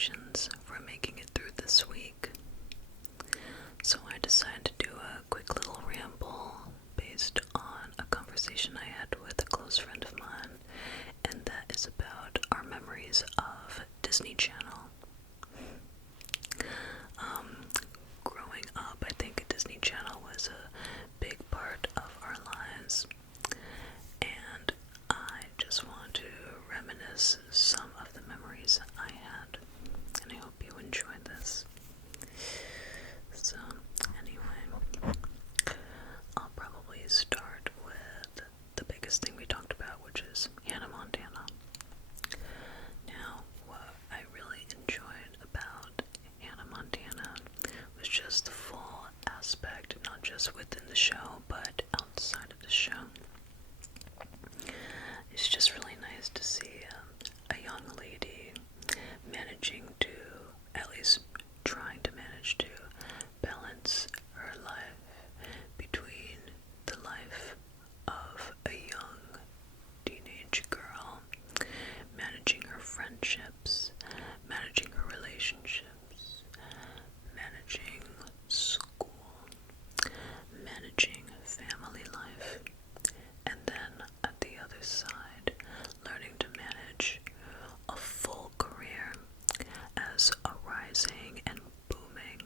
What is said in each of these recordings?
congratulations for making it through this week. So I decided to do a quick little ramble based on a conversation I had with a close friend of mine, and that is about our memories of Disney Channel. Growing up, I think Disney Channel was a big part of our lives, and I just want to reminisce some of the memories I had, and I hope you enjoy this. So, anyway, I'll probably start with the biggest thing we talked about, which is Hannah Montana. Now, what I really enjoyed about Hannah Montana was just the full aspect, not just within the show, but outside of the show. It's just really nice to see a young lady managing to, at least trying to manage to, balance her life between the life of a young teenage girl, managing her friendships, managing her relationships, managing school, managing family life, and then at the other side, learning to manage a full career as a rising and booming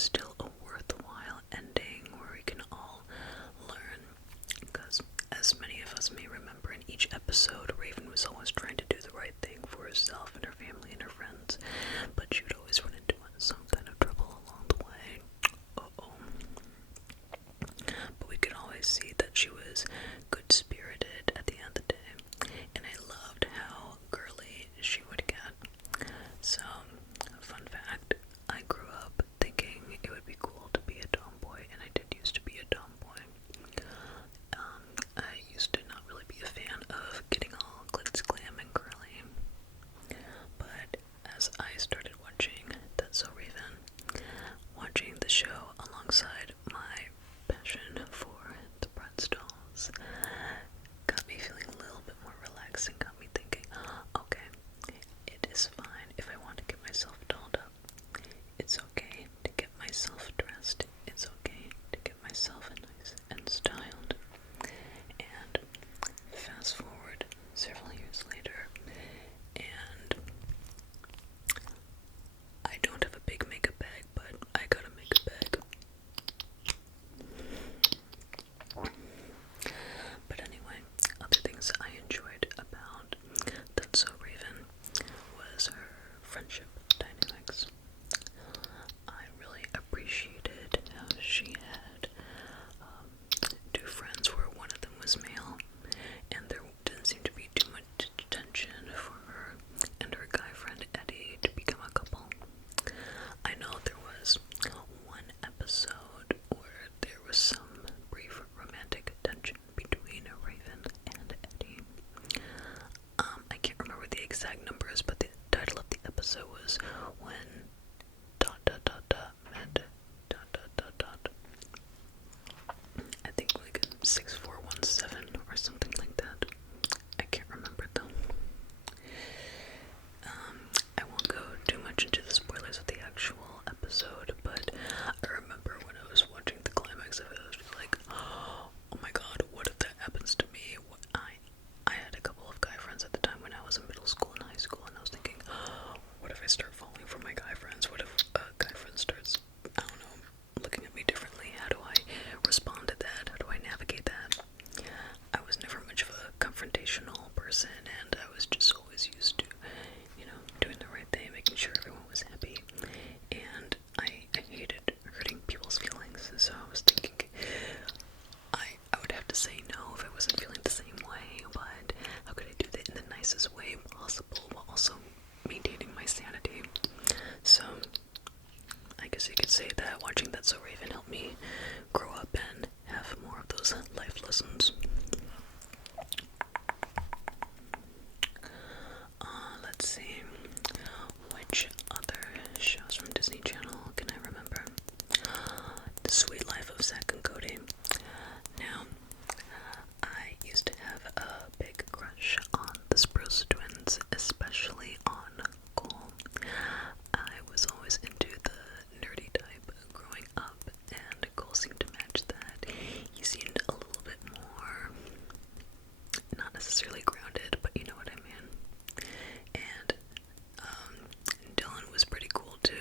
was still a worthwhile ending where we can all learn. Because, as many of us may remember, in each episode, Raven was always trying to do the right thing for herself and her family and her friends, but she'd always run into some kind of trouble along the way. But we could always see that she was good-spirited at the end of the day, and I loved how girly she would get. So, fun fact, I grew up thinking it would be cool to be a tomboy, and I did used to be a tomboy. I used to not really be a fan of getting all glitz, glam, and girly, but as I started watching That's So Raven, watching the show alongside my passion for the Bratz dolls got me feeling a little bit more relaxed and got me thinking, okay, it is fine if I want to get myself dolled up. It's okay to get myself dressed. It's okay to get myself nice and styled. And fast forward several years later, and I don't have a big makeup bag, but I got a makeup bag. But anyway, other things I enjoyed about That's So Raven was her friendship dynamics. I really appreciated how she had two friends where one of them was male, and there didn't seem to be too much tension for her and her guy friend Eddie to become a couple. I know there was one episode where there was some brief romantic tension between Raven and Eddie. I can't remember the exact numbers, but the title of the episode was When ... met ... I think like 6417 or something like that. I can't remember though. I won't go too much into the spoilers of the actual episode, but I remember when I was watching the climax of it, I was just like, oh my god, what if that happens to me? I had a couple of guy friends at the time when I was in middle school and high school, and I was thinking, oh, what if I start falling for my guy friends? What if a guy friend starts, I don't know, looking at me differently? How do I respond to that? How do I navigate that? I was never much of a confrontational person, and I was just always used to, doing the right thing, making sure everyone was happy, and I hated hurting people's feelings, so I was thinking I would have to say no if I wasn't feeling the same way, but how could I do that in the nicest way possible while also maintaining my sanity? So, I guess you could say that watching That's So Raven helped me grow up and have more of those life lessons. Let's see, which other shows from Disney Channel can I remember? The Sweet Life of Zack and Cody. Now, I used to have a big crush on the Spruce Twins, especially on Cole. I was always into the nerdy type growing up, and Cole seemed to match that. He seemed a little bit more, not necessarily grounded, but you know what I mean. And Dylan was pretty cool too,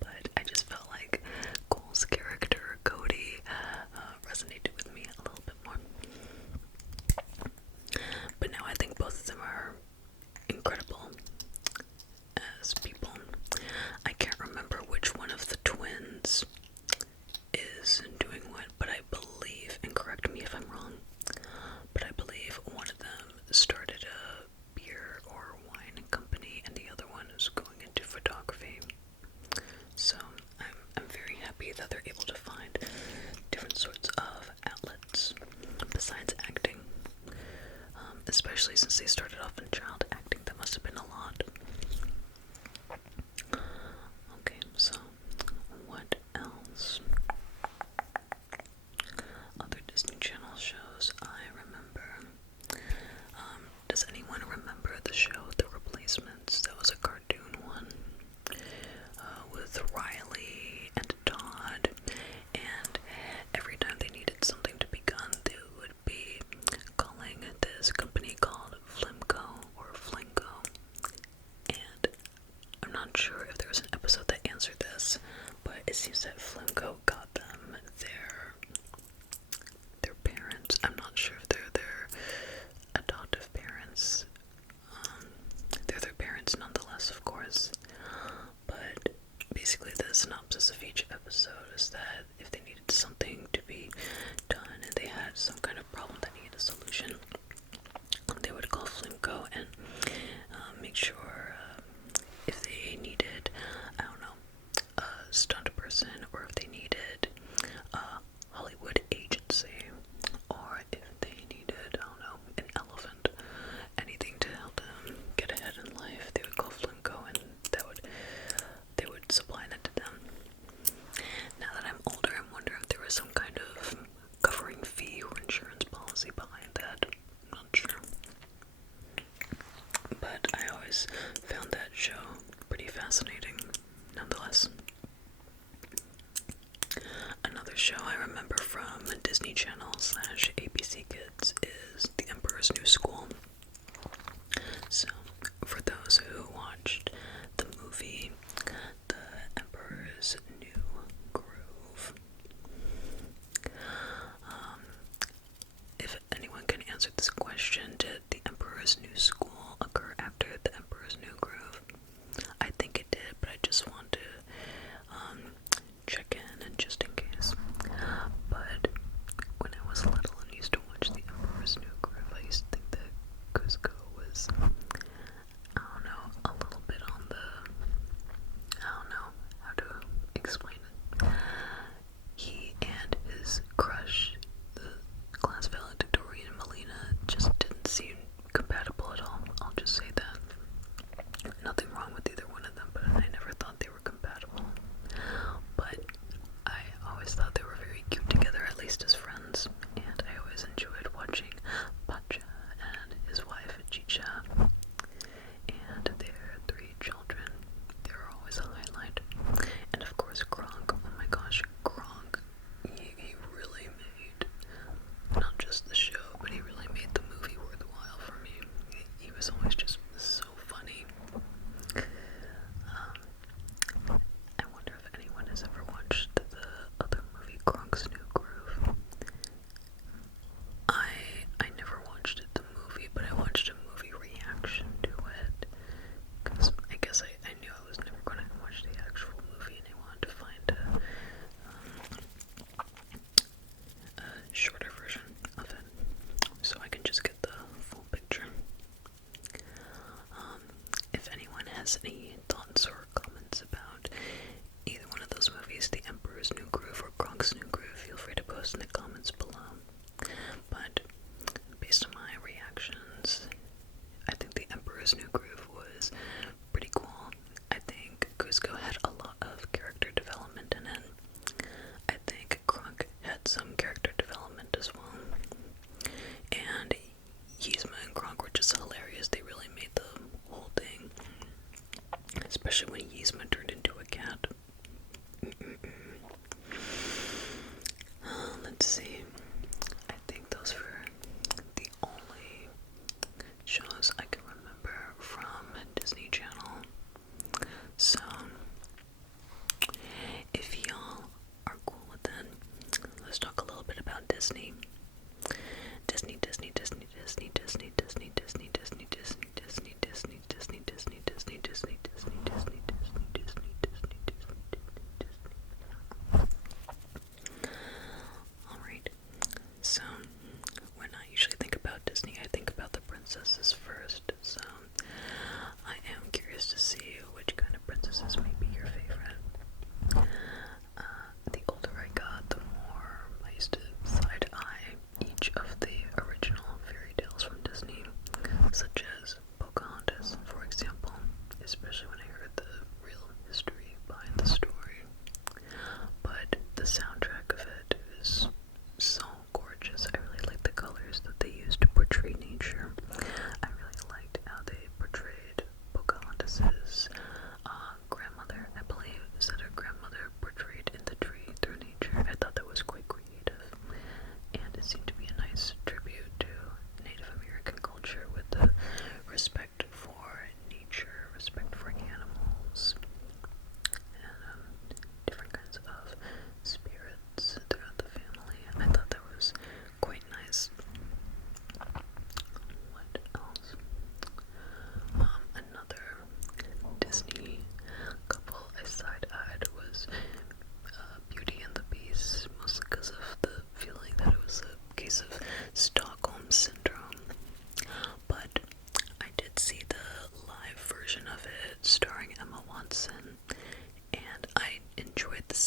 but I just felt like Cole's character, Cody, resonated with me a little bit more. But now I think both of them are incredible as people. I can't remember which one of the twins is doing what, but I believe, and correct me if I'm wrong, but I believe one of them started a beer or wine company and the other one is going into photography. So I'm very happy that they're able to find different sorts of outlets besides acting, especially since they started off in child acting. That must have been a lot. Okay, so what else? Other Disney Channel shows I remember. Does anyone remember the show The Replacements? That was a cartoon one with Riley and Todd, and every time they needed something to be done, they would be calling this company called Flimco, synopsis of each episode is that if they needed something to be done and they had some kind of problem that needed a solution, they would call Flimco and make sure if they needed, I don't know, a stunt person, or if they needed a Hollywood agency, or if they needed, I don't know, an elephant, anything to help them get ahead in life, they would call Flimco and they would supply that to them. Now that I'm older, I'm wondering if there was some kind of covering fee or insurance policy behind that. I'm not sure. But I always found that show pretty fascinating, nonetheless. Another show I remember from Disney Channel / ABC Kids is The Emperor's New School. So, for those who watched the movie The Emperor's New Groove, if anyone can answer this question, did The Emperor's New School occur after The Emperor's New Groove? I think it did, but I just want to check in and just in case. But when I was little and used to watch The Emperor's New Groove, I used to think that Cusco was, I don't know, a little bit on the, I don't know how to explain it. He and his crush, the class valedictorian Melina, just didn't seem compatible at all. I'll just say that. Nothing wrong with either one of them, but I never thought they were compatible. But I always thought they were very cute together, at least as friends, and I always enjoyed watching Pacha and his wife Chicha and their 3 children. They were always a highlight. And of course Gronk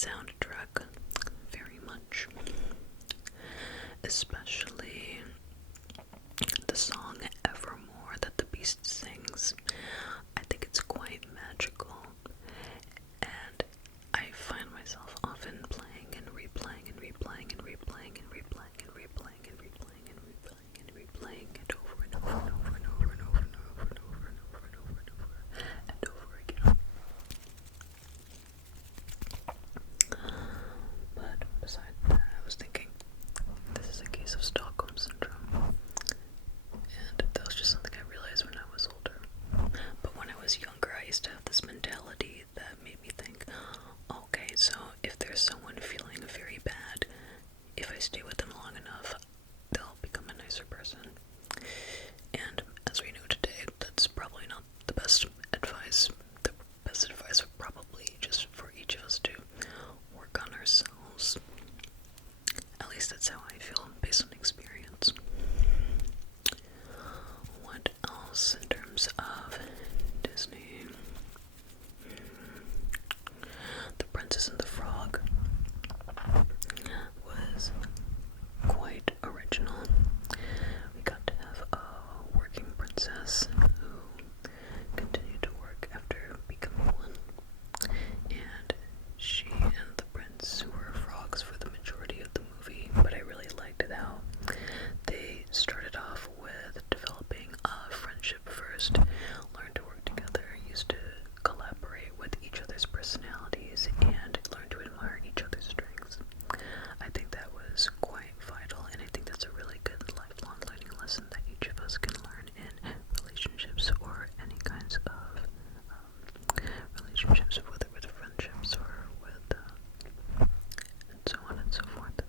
soundtrack very much, especially the song Evermore that the Beast sings. I think it's quite magical, and I find myself often playing and replaying and replaying and replaying and replaying and replaying and replaying and replaying and replaying it over and over and over and over and over and over and over and over and over and over and over again. But besides that, I was thinking this is a case of Stockholm Syndrome. And that was just something I realized when I was older. But when I was younger, I used to have this mentality that made me think, okay, so if there's someone feeling very bad, if I stay with them long enough, they'll become a nicer person. And as we know today, that's probably not the best advice. The best advice would probably just for each of us to work on ourselves. At least that's how I feel based on experience. What else in terms of Disney? The Princess and the Frog was quite original. We got to have a working princess who continued to work after becoming one, and she and the prince were frogs for the majority of the movie, but I really liked how they started off with developing a friendship first, learned to work together, used to collaborate with each other's personalities, and learned to admire each other's strengths. I think that was quite vital, and I think that's a really good lifelong learning lesson that each of us can learn in relationships or any kinds of relationships, whether with friendships or with and so on and so forth.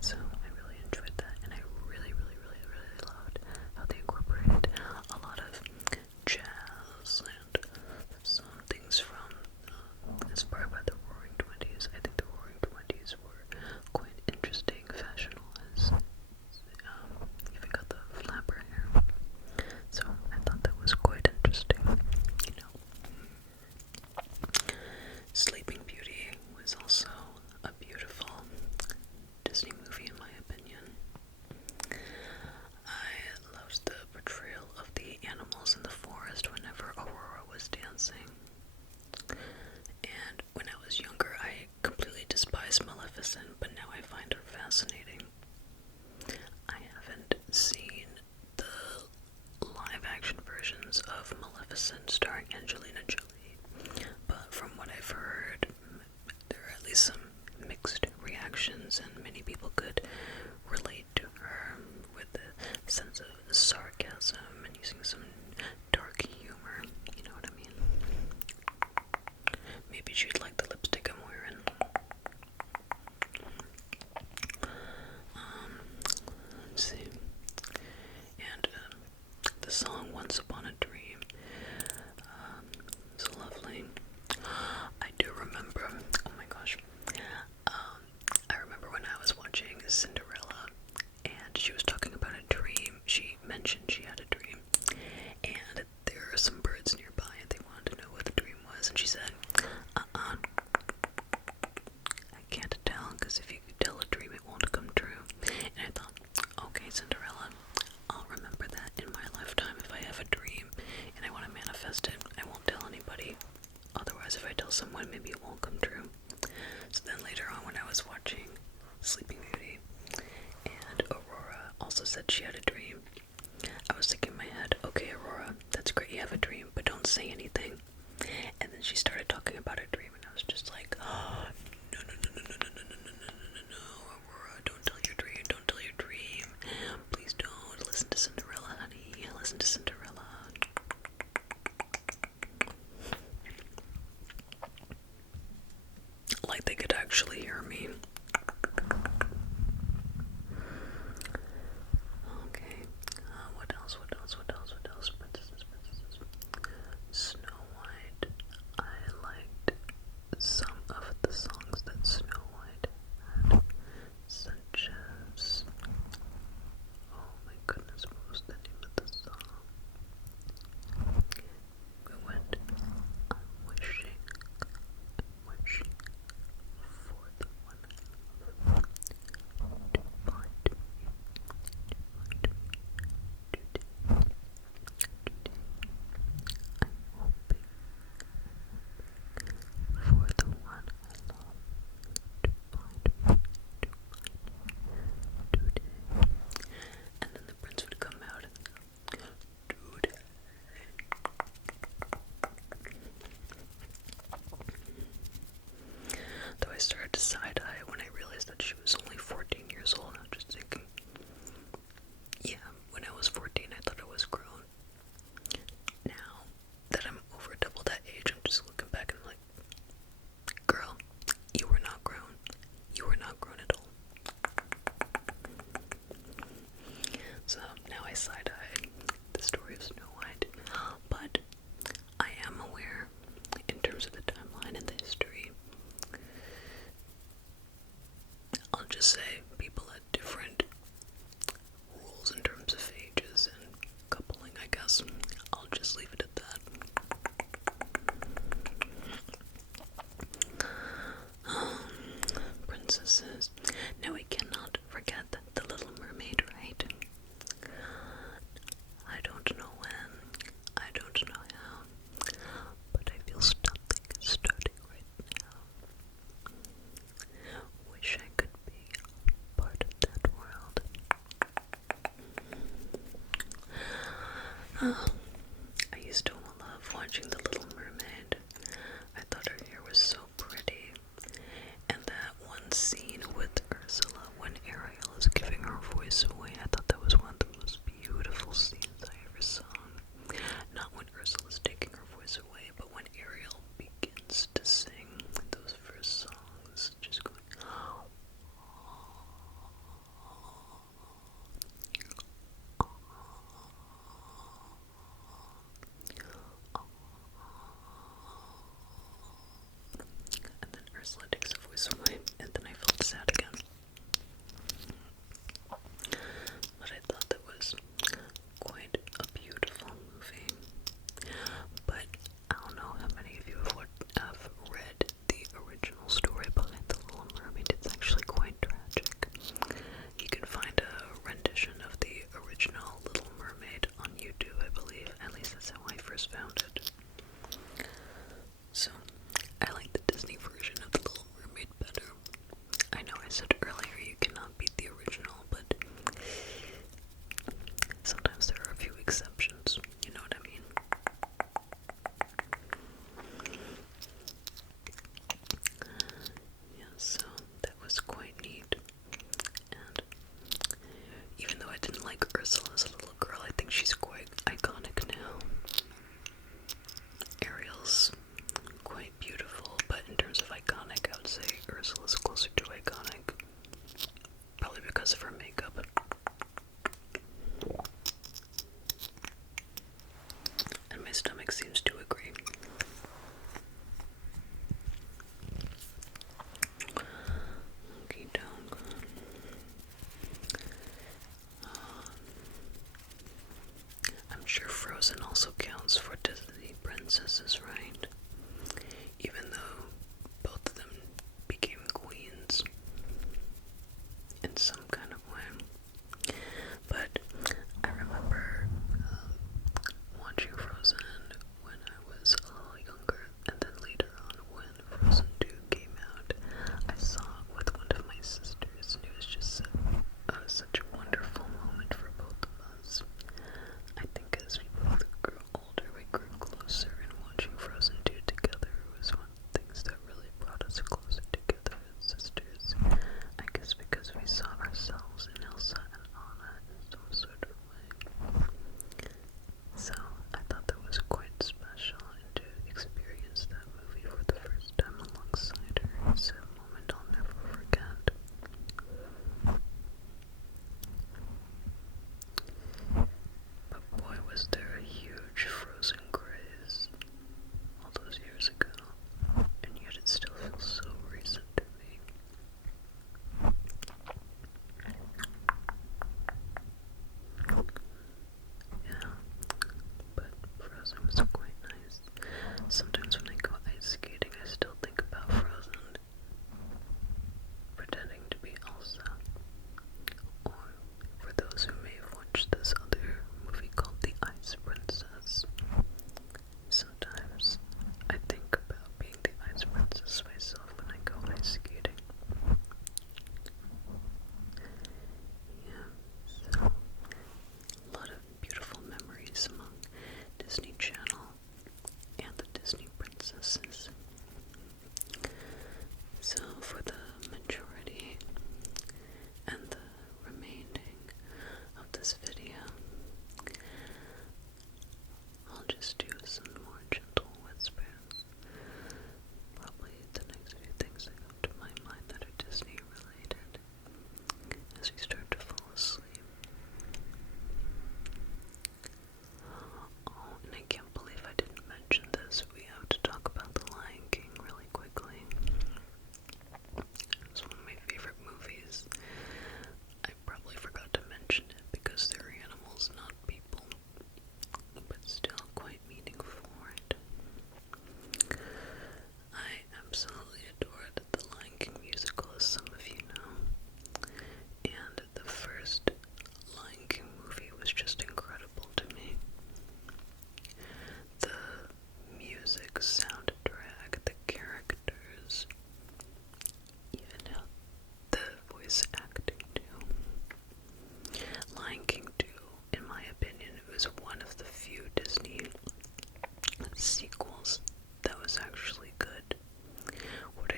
So I really enjoyed that, and I really loved how they incorporated a lot of jazz and some things from inspired by the Roaring Twenties. I think the Roaring Twenties were quite interesting fashion-wise. Even got the flapper hair, so I thought that was quite interesting. You know, Sleeping Beauty was also a beautiful Disney movie, in my opinion. I loved the portrayal of the animals in the forest whenever Aurora was dancing. And when I was younger, I completely despised Maleficent, but now I find her fascinating. I haven't seen the live-action versions of Maleficent starring Angelina Jolie, but from what I've heard, there are at least some mixed reactions, and many people could relate to her with a sense of sarcasm and using some dark humor, you know what I mean? Maybe she'd like the lipstick I'm wearing. Let's see. And the song Once Upon a Dream is lovely. I do remember, oh my gosh, I remember when I was watching Cinderella and she was talking about a dream. She mentioned she had a dream, and there are some birds nearby and they wanted to know what the dream was, and she said, I can't tell, because if you could tell a dream it won't come true. And I thought, okay, Cinderella, I'll remember that in my lifetime. If I have a dream and I want to manifest it, I won't tell anybody. Otherwise, if I tell someone, maybe it won't come true. So then later on, when I was watching Sleeping Beauty and Aurora also said she had a dream, I was thinking in my head, okay, Aurora, that's great you have a dream, but don't say anything. And then she started talking about her dream, and I was just like, oh, no, Aurora, don't tell your dream, don't tell your dream. Please don't. Listen to Cinderella, honey. Listen to Cinderella. Like they could actually hear me. Okay. What else? Princesses. Snow White. I liked some of the songs that Snow White had, such as, oh my goodness, what was the name of the song? We went, I'm wishing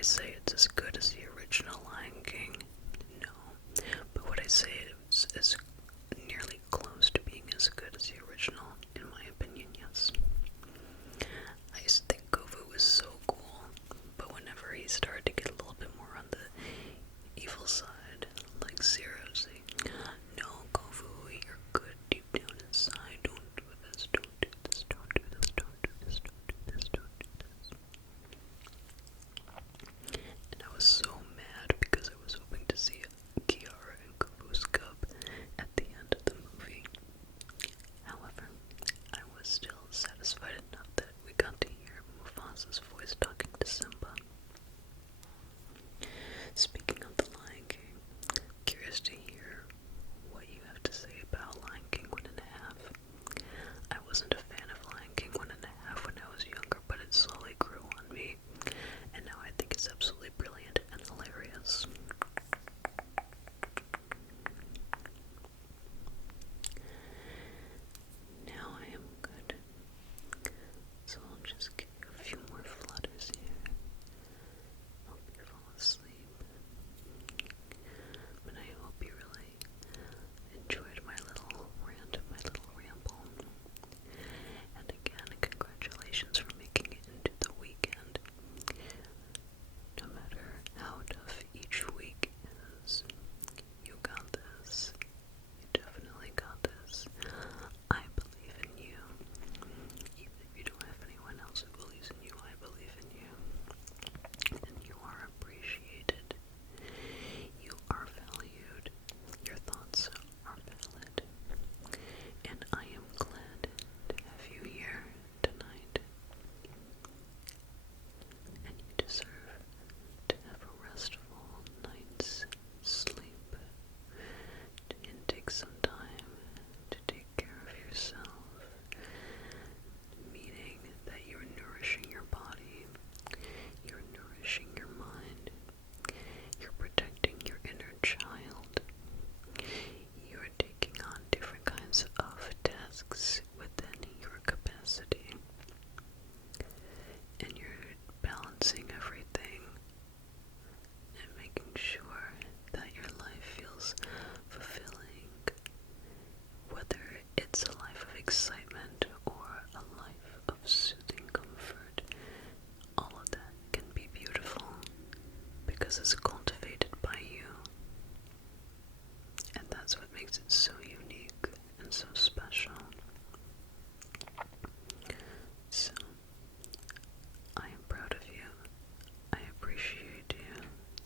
I say it's as good as the original Lion King? No. But would I say it's as nearly close to being as good as the original? In my opinion, yes. I used to think Kovu was so cool, but whenever he started to get a little bit more on the evil side, like Zero, say, no, Kovu, you're good deep down inside. Don't do this, don't do this, don't do this, don't do this, don't do this, don't do this. And I was so mad because I was hoping to see Kiara and Kovu's cub at the end of the movie. However, I was still satisfied enough that we got to hear Mufasa's voice talking to Simba. Speaking of the Lion King, I'm curious to hear what you have to say about Lion King 1.5. I wasn't a fan of Lion King 1.5 when I was younger, but it slowly grew on me, and now I think it's absolutely brilliant and hilarious. Now I am good, so I'll just give you a few more flutters here. Hope you fall asleep, but I hope you really enjoyed my little rant, my little ramble. And again, congratulations for making it into the weekend. No matter how tough each week is, you got this. You definitely got this. I believe in you. Even if you don't have anyone else who believes in you, I believe in you. And you are appreciated. You are valued. Your thoughts are valid. And I am glad to have you here tonight. And you deserve to have a restful night's sleep. And take some time to take care of yourself. Meaning that you're nourishing your body, you're nourishing your mind, you're protecting your inner child, you're taking on different kinds of tasks within your capacity, and you're balancing everything and making sure that your life feels fulfilling, whether it's a life of excitement or a life of soothing comfort. All of that can be beautiful because it's